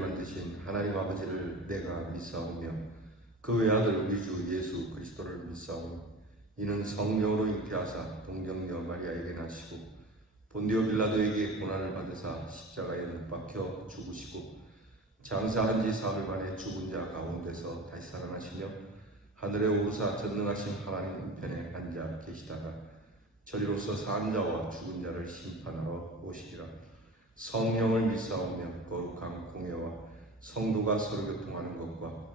만드신 하나님 아버지를 내가 믿사오며 그 외아들 우리 주 예수 그리스도를 믿사오니 이는 성령으로 잉태하사 동정녀 마리아에게 나시고 본디오 빌라도에게 고난을 받으사 십자가에 못 박혀 죽으시고 장사한 지 사흘 만에 죽은 자 가운데서 다시 살아나시며 하늘에 오르사 전능하신 하나님 우편에 앉아 계시다가 저리로서 산 자와 죽은 자를 심판하러 오시리라. 성령을 믿사오며 거룩한 공예와 성도가 서로 교통하는 것과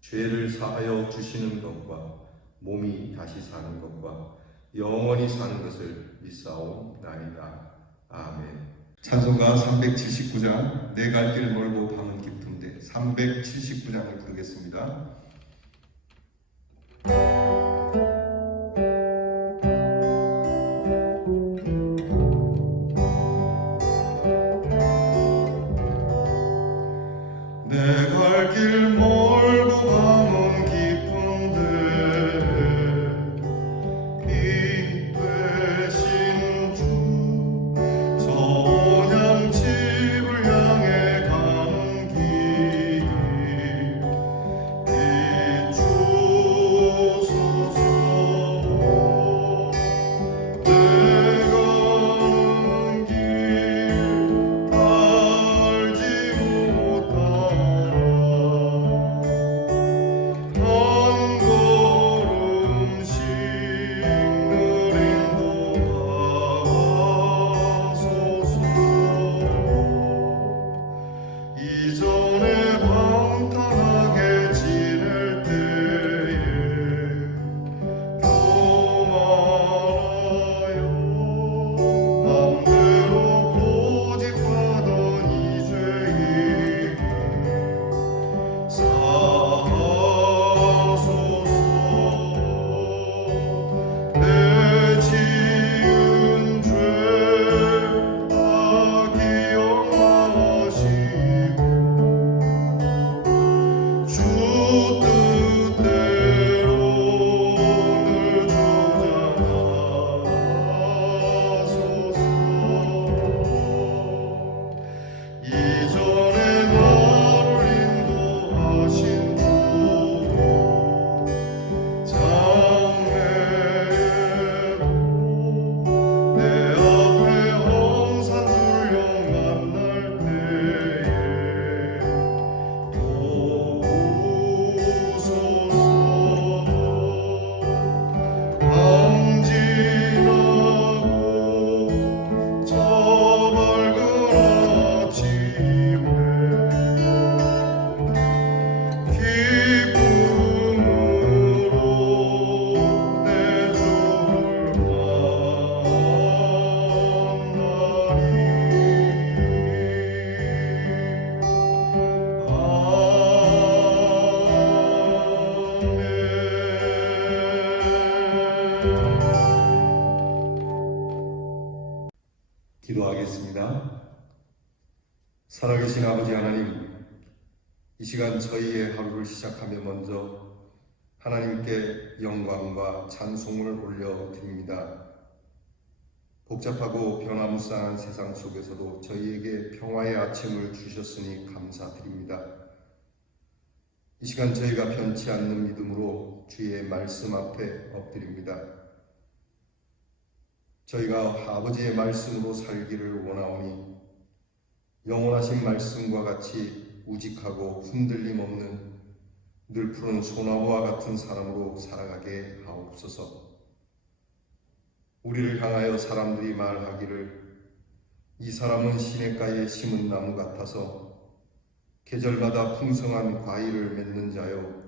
죄를 사하여 주시는 것과 몸이 다시 사는 것과 영원히 사는 것을 믿사옵나이다. 아멘. 찬송가 379장 내 갈 길 멀고 밤은 깊은데 379장을 부르겠습니다. 내 갈 길 멀고 밤은 깊은데 빛 되신 주 선양 집을 향해 가는 길 비추소서. 내 가는 길 알지 못하나 한 걸음씩 늘 인도하소서. 이전에 방탕하게 지낼 때에 교만하여 맘대로 고집하던 이 죄인 사하소서. 내 지은 죄 다 기억하시고 주 뜻대로 늘 주장하소서. 이전에 나를 인도하신 주 장래로 내 앞에 홍산 불령 만날 때에 도우소서. 방진하고 저 밝은 아침에 기쁨으로 내 주를 만나리. 기도하겠습니다. 살아계신 아버지 하나님, 이 시간 저희의 하루를 시작하며 먼저 하나님께 영광과 찬송을 올려드립니다. 복잡하고 변화무쌍한 세상 속에서도 저희에게 평화의 아침을 주셨으니 감사드립니다. 이 시간 저희가 변치 않는 믿음으로 주의 말씀 앞에 엎드립니다. 저희가 아버지의 말씀으로 살기를 원하오니 영원하신 말씀과 같이 우직하고 흔들림 없는 늘 푸른 소나무와 같은 사람으로 살아가게 하옵소서. 우리를 향하여 사람들이 말하기를 이 사람은 시냇가에 심은 나무 같아서 계절마다 풍성한 과일을 맺는 자요,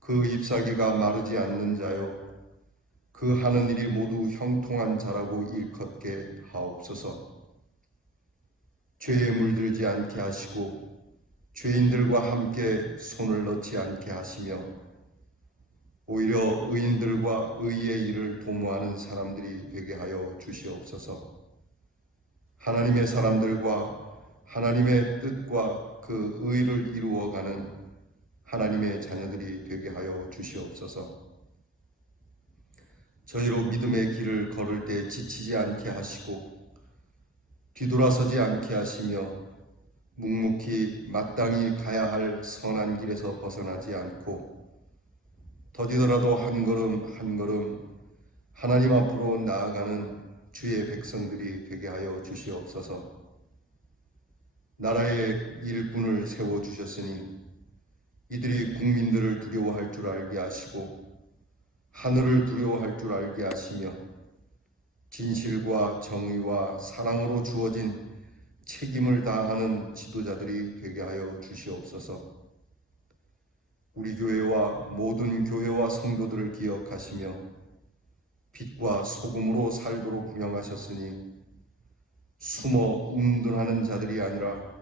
그 잎사귀가 마르지 않는 자요, 그 하는 일이 모두 형통한 자라고 일컫게 하옵소서. 죄에 물들지 않게 하시고 죄인들과 함께 손을 넣지 않게 하시며 오히려 의인들과 의의 일을 도모하는 사람들이 되게 하여 주시옵소서. 하나님의 사람들과 하나님의 뜻과 그 의를 이루어가는 하나님의 자녀들이 되게 하여 주시옵소서. 저희로 믿음의 길을 걸을 때 지치지 않게 하시고 뒤돌아서지 않게 하시며 묵묵히 마땅히 가야 할 선한 길에서 벗어나지 않고 더디더라도 한 걸음 한 걸음 하나님 앞으로 나아가는 주의 백성들이 되게 하여 주시옵소서. 나라의 일꾼을 세워주셨으니 이들이 국민들을 두려워할 줄 알게 하시고 하늘을 두려워할 줄 알게 하시며 진실과 정의와 사랑으로 주어진 책임을 다하는 지도자들이 되게 하여 주시옵소서. 우리 교회와 모든 교회와 성도들을 기억하시며 빛과 소금으로 살도록 명하셨으니 숨어 운둔하는 자들이 아니라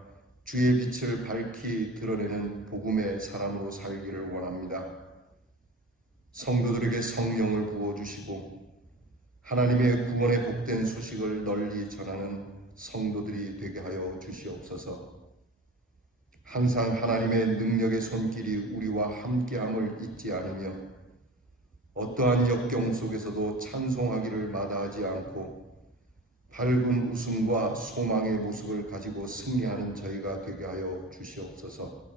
주의 빛을 밝히 드러내는 복음의 사람으로 살기를 원합니다. 성도들에게 성령을 부어주시고 하나님의 구원의 복된 소식을 널리 전하는 성도들이 되게 하여 주시옵소서. 항상 하나님의 능력의 손길이 우리와 함께함을 잊지 않으며 어떠한 역경 속에서도 찬송하기를 마다하지 않고 밝은 웃음과 소망의 모습을 가지고 승리하는 저희가 되게 하여 주시옵소서.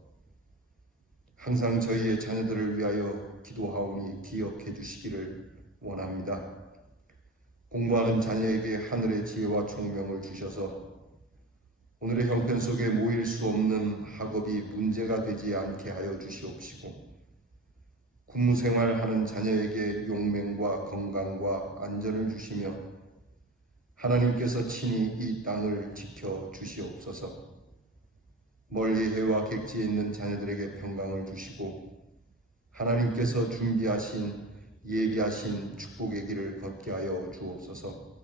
항상 저희의 자녀들을 위하여 기도하오니 기억해 주시기를 원합니다. 공부하는 자녀에게 하늘의 지혜와 총명을 주셔서 오늘의 형편 속에 모일 수 없는 학업이 문제가 되지 않게 하여 주시옵시고 군무생활하는 자녀에게 용맹과 건강과 안전을 주시며 하나님께서 친히 이 땅을 지켜 주시옵소서. 멀리 해와 객지에 있는 자녀들에게 평강을 주시고 하나님께서 준비하신 예비하신 축복의 길을 걷게 하여 주옵소서.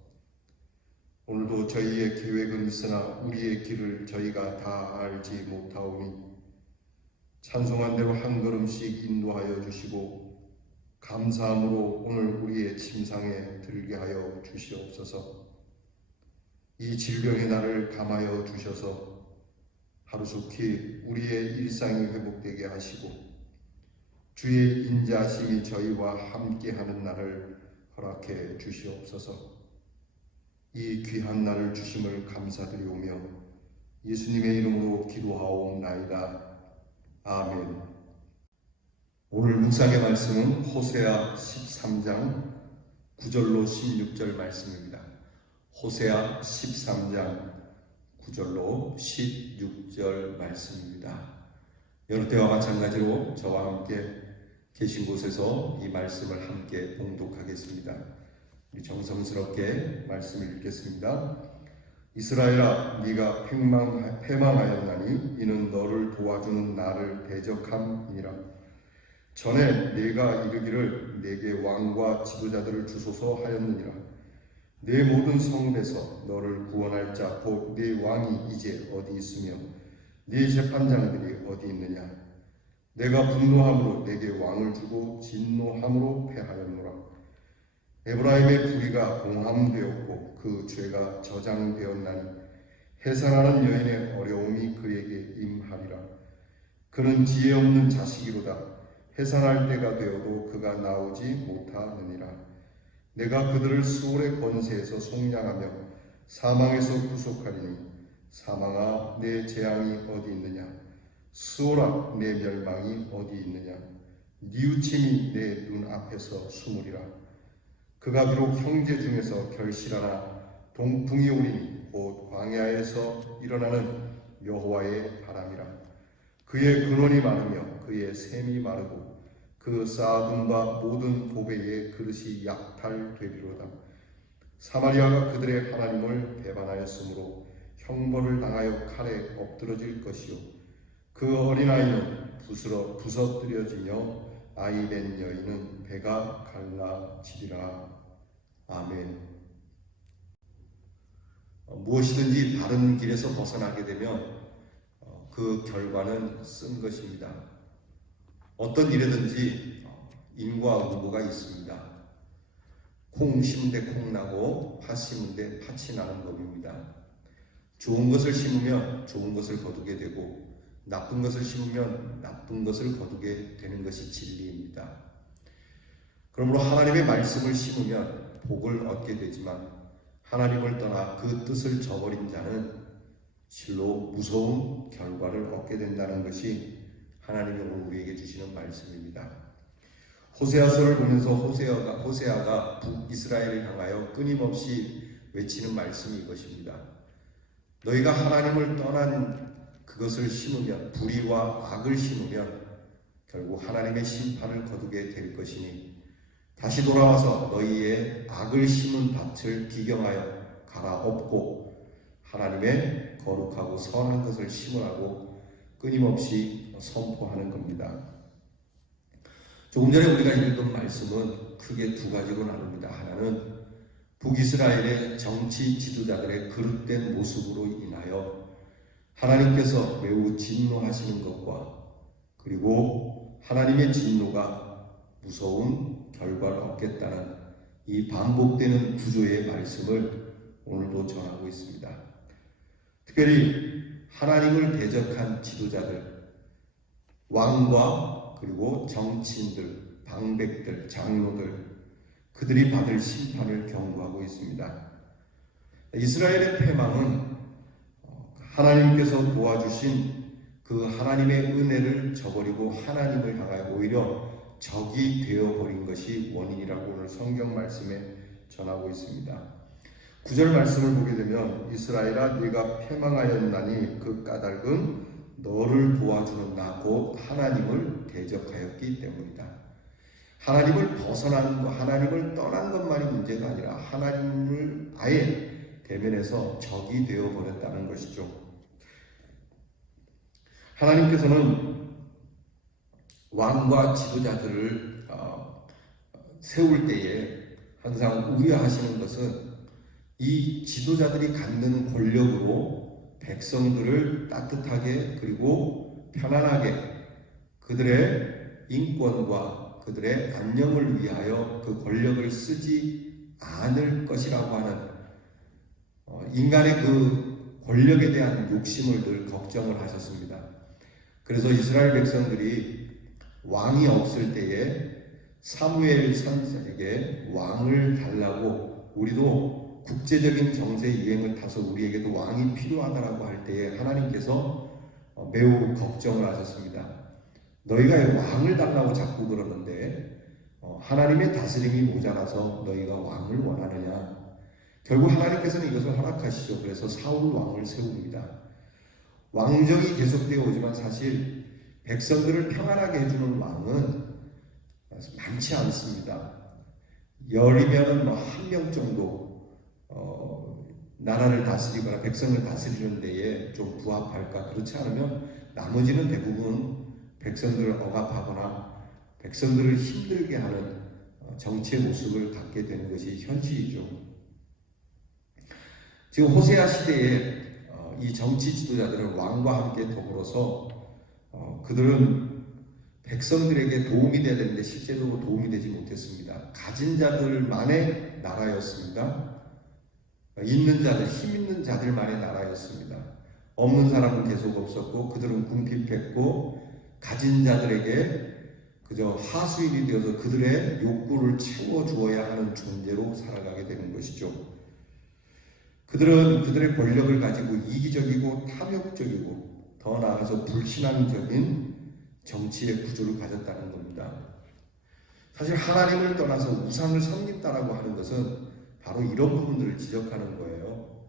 오늘도 저희의 계획은 있으나 우리의 길을 저희가 다 알지 못하오니 찬송한 대로 한 걸음씩 인도하여 주시고 감사함으로 오늘 우리의 침상에 들게 하여 주시옵소서. 이 질병의 날을 감하여 주셔서 하루속히 우리의 일상이 회복되게 하시고 주의 인자하심이 저희와 함께하는 날을 허락해 주시옵소서. 이 귀한 날을 주심을 감사드리오며 예수님의 이름으로 기도하옵나이다. 아멘. 오늘 묵상의 말씀은 호세아 13장 9절로 16절 말씀입니다. 호세아 13장 9절로 16절 말씀입니다. 여러 때와 마찬가지로 저와 함께 계신 곳에서 이 말씀을 함께 봉독하겠습니다. 우리 정성스럽게 말씀을 읽겠습니다. 이스라엘아, 네가 패망하였나니 이는 너를 도와주는 나를 대적함이니라. 전에 네가 이르기를 내게 왕과 지도자들을 주소서 하였느니라. 내 모든 성읍에서 너를 구원할 자 곧 네 왕이 이제 어디 있으며 네 재판장들이 어디 있느냐. 내가 분노함으로 내게 왕을 주고 진노함으로 패하였노라. 에브라임의 부귀가 봉함되었고 그 죄가 저장되었나니 해산하는 여인의 어려움이 그에게 임하리라. 그는 지혜 없는 자식이로다. 해산할 때가 되어도 그가 나오지 못하느니라. 내가 그들을 수월의 권세에서 속량하며 사망에서 구속하리니 사망아 내 재앙이 어디 있느냐. 수월아 내 멸망이 어디 있느냐. 뉘우침이 내 눈앞에서 숨으리라. 그가 비록 형제 중에서 결실하나 동풍이 오리니 곧 광야에서 일어나는 여호와의 바람이라. 그의 근원이 마르며 그의 샘이 마르고 그 쌓아둔 바 모든 보배의 그릇이 약탈되리로다. 사마리아가 그들의 하나님을 배반하였으므로 형벌을 당하여 칼에 엎드러질 것이요 그 어린아이는 부서뜨려지며 아이 된 여인은 배가 갈라지리라. 아멘. 무엇이든지 바른 길에서 벗어나게 되면 그 결과는 쓴 것입니다. 어떤 일이든지 인과 응보가 있습니다. 콩 심되 콩 나고 팥 심은데 팥이 나는 법입니다. 좋은 것을 심으면 좋은 것을 거두게 되고 나쁜 것을 심으면 나쁜 것을 거두게 되는 것이 진리입니다. 그러므로 하나님의 말씀을 심으면 복을 얻게 되지만 하나님을 떠나 그 뜻을 저버린 자는 실로 무서운 결과를 얻게 된다는 것이 하나님이 오늘 우리에게 주시는 말씀입니다. 호세아서를 보면서 호세아가 북이스라엘을 향하여 끊임없이 외치는 말씀이 이것입니다. 너희가 하나님을 떠난 그것을 심으면, 불의와 악을 심으면 결국 하나님의 심판을 거두게 될 것이니 다시 돌아와서 너희의 악을 심은 밭을 비경하여 갈아엎고 하나님의 거룩하고 선한 것을 심으라고 끊임없이 선포하는 겁니다. 조금 전에 우리가 읽은 말씀은 크게 두 가지로 나눕니다. 하나는 북이스라엘의 정치 지도자들의 그릇된 모습으로 인하여 하나님께서 매우 진노하시는 것과, 그리고 하나님의 진노가 무서운 결과를 얻겠다는 이 반복되는 구조의 말씀을 오늘도 전하고 있습니다. 특별히 하나님을 대적한 지도자들, 왕과 그리고 정치인들, 방백들, 장로들, 그들이 받을 심판을 경고하고 있습니다. 이스라엘의 패망은 하나님께서 도와주신 그 하나님의 은혜를 저버리고 하나님을 향하여 오히려 적이 되어버린 것이 원인이라고 오늘 성경 말씀에 전하고 있습니다. 9절 말씀을 보게 되면 이스라엘아 네가 패망하였나니 그 까닭은 너를 도와주는 나 곧 하나님을 대적하였기 때문이다. 하나님을 벗어나는 것, 하나님을 떠난 것만이 문제가 아니라 하나님을 아예 대면해서 적이 되어버렸다는 것이죠. 하나님께서는 왕과 지도자들을 세울 때에 항상 우려하시는 것은 이 지도자들이 갖는 권력으로 백성들을 따뜻하게 그리고 편안하게 그들의 인권과 그들의 안녕을 위하여 그 권력을 쓰지 않을 것이라고 하는 인간의 그 권력에 대한 욕심을 늘 걱정을 하셨습니다. 그래서 이스라엘 백성들이 왕이 없을 때에 사무엘 선지자에게 왕을 달라고, 우리도 국제적인 정세 유행을 타서 우리에게도 왕이 필요하다라고 할 때에 하나님께서 매우 걱정을 하셨습니다. 너희가 왕을 달라고 자꾸 그러는데 하나님의 다스림이 모자라서 너희가 왕을 원하느냐. 결국 하나님께서는 이것을 허락하시죠. 그래서 사울 왕을 세웁니다. 왕정이 계속되어 오지만 사실 백성들을 평안하게 해주는 왕은 많지 않습니다. 열이면 한 명 정도 나라를 다스리거나 백성을 다스리는 데에 좀 부합할까. 그렇지 않으면 나머지는 대부분 백성들을 억압하거나 백성들을 힘들게 하는 정치의 모습을 갖게 되는 것이 현실이죠. 지금 호세아 시대에 이 정치 지도자들은 왕과 함께 더불어서 그들은 백성들에게 도움이 되야 되는데 실제로 도움이 되지 못했습니다. 가진 자들만의 나라였습니다. 있는 자들, 힘 있는 자들만의 나라였습니다. 없는 사람은 계속 없었고 그들은 궁핍했고 가진 자들에게 그저 하수인이 되어서 그들의 욕구를 채워주어야 하는 존재로 살아가게 되는 것이죠. 그들은 그들의 권력을 가지고 이기적이고 탐욕적이고 더 나아가서 불신앙적인 정치의 구조를 가졌다는 겁니다. 사실 하나님을 떠나서 우상을 섬긴다라고 하는 것은 바로 이런 부분들을 지적하는 거예요.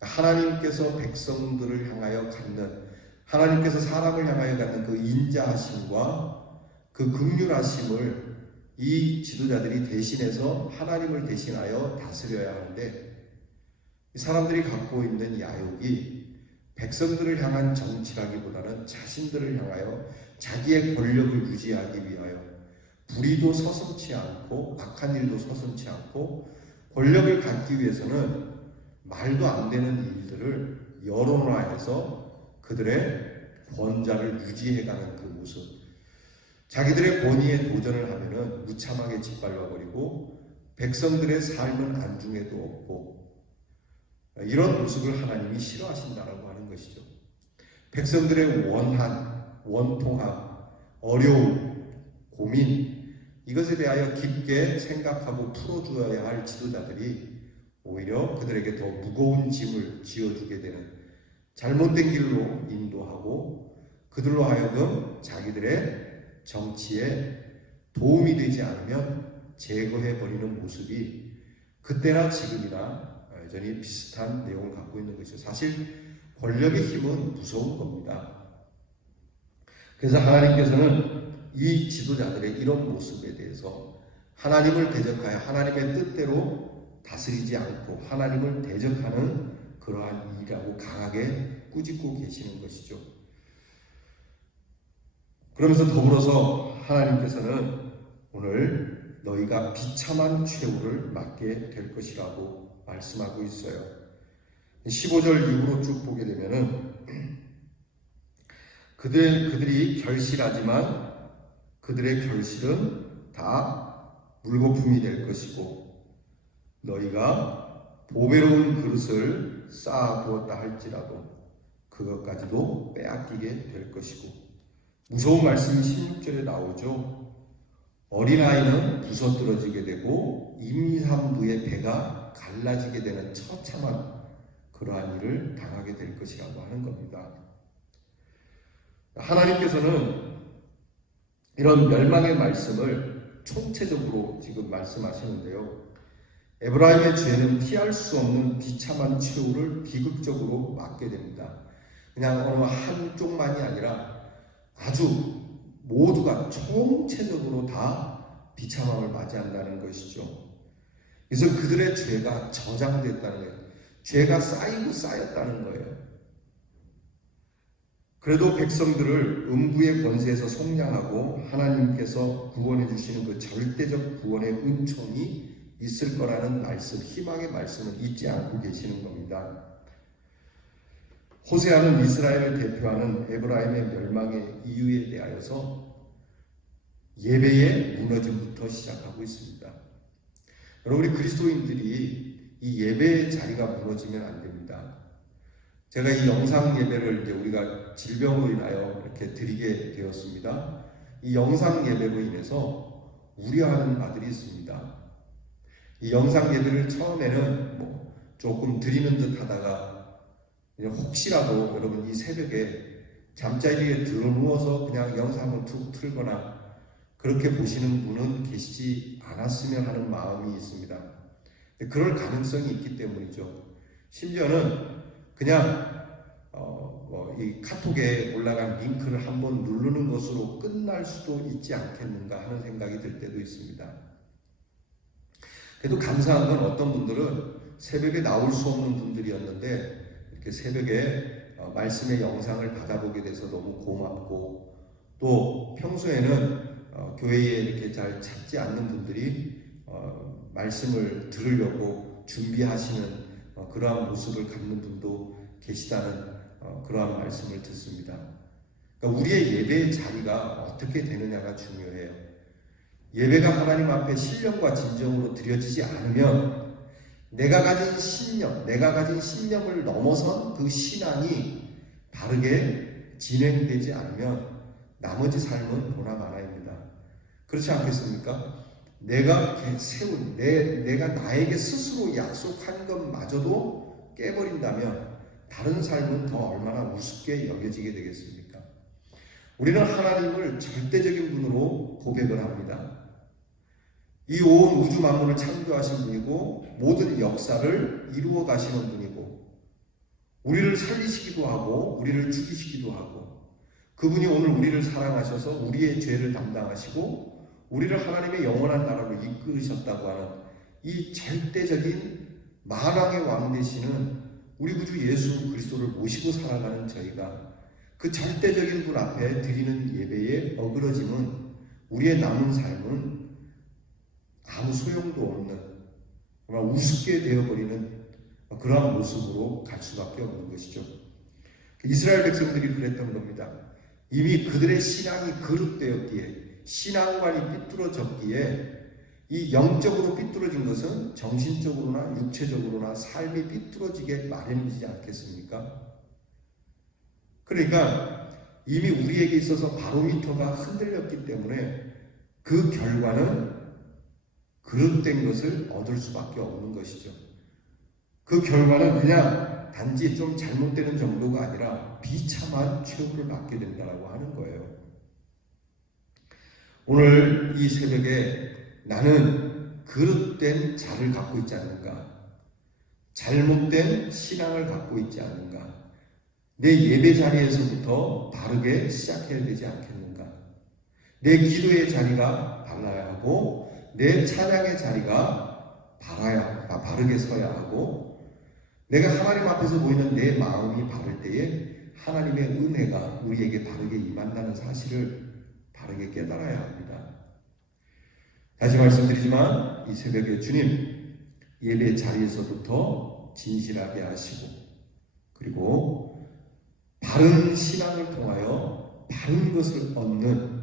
하나님께서 백성들을 향하여 갖는, 하나님께서 사람을 향하여 갖는 그 인자하심과 그 긍휼하심을 이 지도자들이 대신해서 하나님을 대신하여 다스려야 하는데, 이 사람들이 갖고 있는 야욕이 백성들을 향한 정치라기보다는 자신들을 향하여 자기의 권력을 유지하기 위하여 불의도 서슴지 않고 악한 일도 서슴지 않고 권력을 갖기 위해서는 말도 안 되는 일들을 여론화해서 그들의 권좌를 유지해가는 그 모습, 자기들의 권위에 도전을 하면은 무참하게 짓밟아버리고 백성들의 삶은 안중에도 없고, 이런 모습을 하나님이 싫어하신다라고 하는 것이죠. 백성들의 원통함, 어려움, 고민, 이것에 대하여 깊게 생각하고 풀어주어야 할 지도자들이 오히려 그들에게 더 무거운 짐을 지어주게 되는, 잘못된 길로 인도하고 그들로 하여금 자기들의 정치에 도움이 되지 않으면 제거해버리는 모습이 그때나 지금이나 여전히 비슷한 내용을 갖고 있는 것이죠. 사실 권력의 힘은 무서운 겁니다. 그래서 하나님께서는 이 지도자들의 이런 모습에 대해서 하나님을 대적하여 하나님의 뜻대로 다스리지 않고 하나님을 대적하는 그러한 일이라고 강하게 꾸짖고 계시는 것이죠. 그러면서 더불어서 하나님께서는 오늘 너희가 비참한 최후를 맞게 될 것이라고 말씀하고 있어요. 15절 이후로 쭉 보게 되면은 그들이 결실하지만 그들의 결실은 다 물거품이 될 것이고 너희가 보배로운 그릇을 쌓아두었다 할지라도 그것까지도 빼앗기게 될 것이고 무서운 말씀이 16절에 나오죠. 어린아이는 부서뜨러지게 되고 임산부의 배가 갈라지게 되는 처참한 그러한 일을 당하게 될 것이라고 하는 겁니다. 하나님께서는 이런 멸망의 말씀을 총체적으로 지금 말씀하시는데요. 에브라임의 죄는 피할 수 없는 비참한 최후를 비극적으로 맞게 됩니다. 그냥 어느 한쪽만이 아니라 아주 모두가 총체적으로 다 비참함을 맞이한다는 것이죠. 그래서 그들의 죄가 저장됐다는 거예요. 죄가 쌓이고 쌓였다는 거예요. 그래도 백성들을 음부의 권세에서 속량하고 하나님께서 구원해 주시는 그 절대적 구원의 은총이 있을 거라는 말씀, 희망의 말씀은 잊지 않고 계시는 겁니다. 호세아는 이스라엘을 대표하는 에브라임의 멸망의 이유에 대하여서 예배의 무너짐부터 시작하고 있습니다. 여러분, 우리 그리스도인들이 이 예배의 자리가 무너지면 안 됩니다. 제가 이 영상 예배를 이제 우리가 질병으로 인하여 이렇게 드리게 되었습니다. 이 영상 예배로 인해서 우려하는 바들이 있습니다. 이 영상 예배를 처음에는 조금 드리는 듯 하다가 혹시라도 여러분 이 새벽에 잠자리에 들어누워서 그냥 영상을 툭 틀거나 그렇게 보시는 분은 계시지 않았으면 하는 마음이 있습니다. 그럴 가능성이 있기 때문이죠. 심지어는 그냥 이 카톡에 올라간 링크를 한번 누르는 것으로 끝날 수도 있지 않겠는가 하는 생각이 들 때도 있습니다. 그래도 감사한 건 어떤 분들은 새벽에 나올 수 없는 분들이었는데 이렇게 새벽에 말씀의 영상을 받아보게 돼서 너무 고맙고 또 평소에는 교회에 이렇게 잘 찾지 않는 분들이 말씀을 들으려고 준비하시는 그러한 모습을 갖는 분도 계시다는 그러한 말씀을 듣습니다. 그러니까 우리의 예배의 자리가 어떻게 되느냐가 중요해요. 예배가 하나님 앞에 신령과 진정으로 드려지지 않으면 내가 가진 신념을 넘어선 그 신앙이 바르게 진행되지 않으면 나머지 삶은 보나마나입니다. 그렇지 않겠습니까? 내가 세운 내가 나에게 스스로 약속한 것마저도 깨버린다면 다른 삶은 더 얼마나 우습게 여겨지게 되겠습니까? 우리는 하나님을 절대적인 분으로 고백을 합니다. 이 온 우주 만물을 창조하신 분이고 모든 역사를 이루어 가시는 분이고 우리를 살리시기도 하고 우리를 죽이시기도 하고 그분이 오늘 우리를 사랑하셔서 우리의 죄를 담당하시고 우리를 하나님의 영원한 나라로 이끌으셨다고 하는 이 절대적인 만왕의 왕 되시는 우리 구주 예수 그리스도를 모시고 살아가는 저희가 그 절대적인 분 앞에 드리는 예배의 어그러짐은 우리의 남은 삶은 아무 소용도 없는 정말 우습게 되어버리는 그러한 모습으로 갈 수밖에 없는 것이죠. 이스라엘 백성들이 그랬던 겁니다. 이미 그들의 신앙이 거룩되었기에 신앙관이 삐뚤어졌기에 이 영적으로 삐뚤어진 것은 정신적으로나 육체적으로나 삶이 삐뚤어지게 마련이지 않겠습니까? 그러니까 이미 우리에게 있어서 바로미터가 흔들렸기 때문에 그 결과는 그릇된 것을 얻을 수밖에 없는 것이죠. 그 결과는 그냥 그냥 단지 좀 잘못되는 정도가 아니라 비참한 최후를 받게 된다고 하는 거예요. 오늘 이 새벽에 나는 그릇된 자를 갖고 있지 않는가? 잘못된 신앙을 갖고 있지 않는가? 내 예배 자리에서부터 바르게 시작해야 되지 않겠는가? 내 기도의 자리가 달라야 하고 내 찬양의 자리가 바르게 서야 하고 내가 하나님 앞에서 보이는 내 마음이 바를 때에 하나님의 은혜가 우리에게 바르게 임한다는 사실을 바르게 깨달아야 합니다. 다시 말씀드리지만 이 새벽에 주님 예배 자리에서부터 진실하게 하시고 그리고 바른 신앙을 통하여 바른 것을 얻는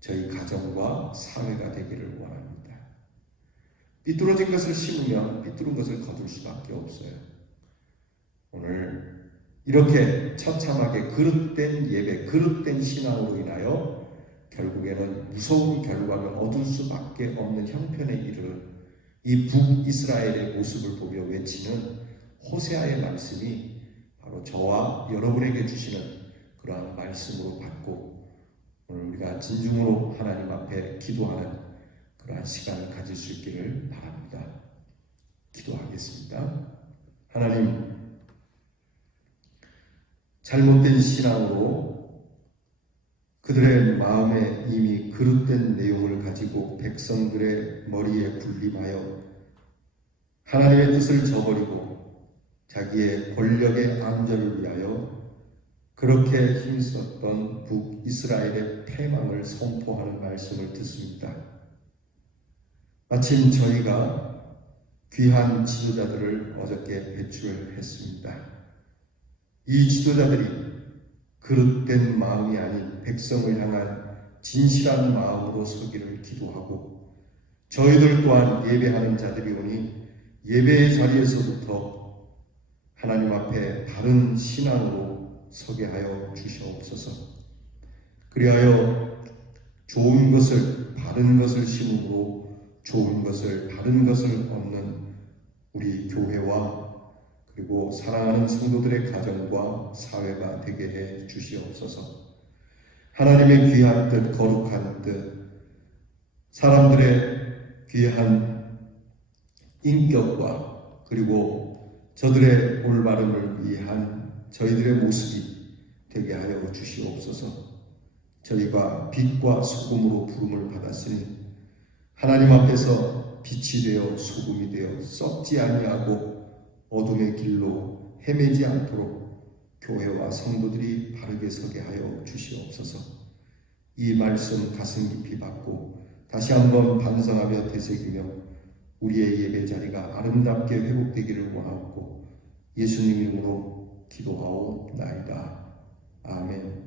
저희 가정과 사회가 되기를 원합니다. 삐뚤어진 것을 심으면 삐뚤은 것을 거둘 수밖에 없어요. 오늘 이렇게 처참하게 그릇된 예배, 그릇된 신앙으로 인하여 결국에는 무서운 결과를 얻을 수밖에 없는 형편에 이르는 이 북이스라엘의 모습을 보며 외치는 호세아의 말씀이 바로 저와 여러분에게 주시는 그러한 말씀으로 받고 오늘 우리가 진중으로 하나님 앞에 기도하는 그러한 시간을 가질 수 있기를 바랍니다. 기도하겠습니다. 하나님, 잘못된 신앙으로 그들의 마음에 이미 그릇된 내용을 가지고 백성들의 머리에 군림하여 하나님의 뜻을 저버리고 자기의 권력의 안전을 위하여 그렇게 힘썼던 북이스라엘의 패망을 선포하는 말씀을 듣습니다. 마침 저희가 귀한 지도자들을 어저께 배출했습니다. 이 지도자들이 그릇된 마음이 아닌 백성을 향한 진실한 마음으로 서기를 기도하고 저희들 또한 예배하는 자들이 오니 예배의 자리에서부터 하나님 앞에 바른 신앙으로 서게 하여 주시옵소서. 그리하여 좋은 것을 바른 것을 심으고 좋은 것을 바른 것을 얻는 우리 교회와 그리고 사랑하는 성도들의 가정과 사회가 되게 해 주시옵소서. 하나님의 귀한 뜻, 거룩한 뜻, 사람들의 귀한 인격과 그리고 저들의 올바름을 위한 저희들의 모습이 되게 하여 주시옵소서. 저희가 빛과 소금으로 부름을 받았으니 하나님 앞에서 빛이 되어 소금이 되어 썩지 아니하고 어둠의 길로 헤매지 않도록 교회와 성도들이 바르게 서게 하여 주시옵소서. 이 말씀 가슴 깊이 받고 다시 한번 반성하며 되새기며 우리의 예배 자리가 아름답게 회복되기를 원하옵고 예수님 이름으로 기도하옵나이다. 아멘.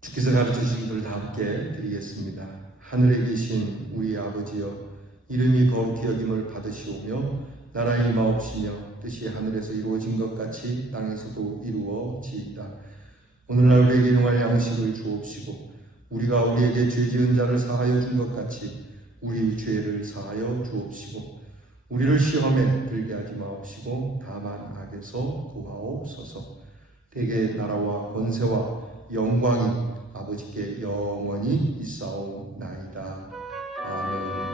주께서 가르치신 것을 다 함께 드리겠습니다. 하늘에 계신 우리 아버지여, 이름이 거룩히 여김을 받으시오며 나라의 임하옵시며 뜻이 하늘에서 이루어진 것 같이 땅에서도 이루어지이다. 오늘날 우리에게 일용할 양식을 주옵시고 우리가 우리에게 죄 지은 자를 사하여 준 것 같이 우리 죄를 사하여 주옵시고 우리를 시험에 들게 하지 마옵시고 다만 악에서 구하옵소서. 대개 나라와 권세와 영광이 아버지께 영원히 있사옵나이다. 아멘.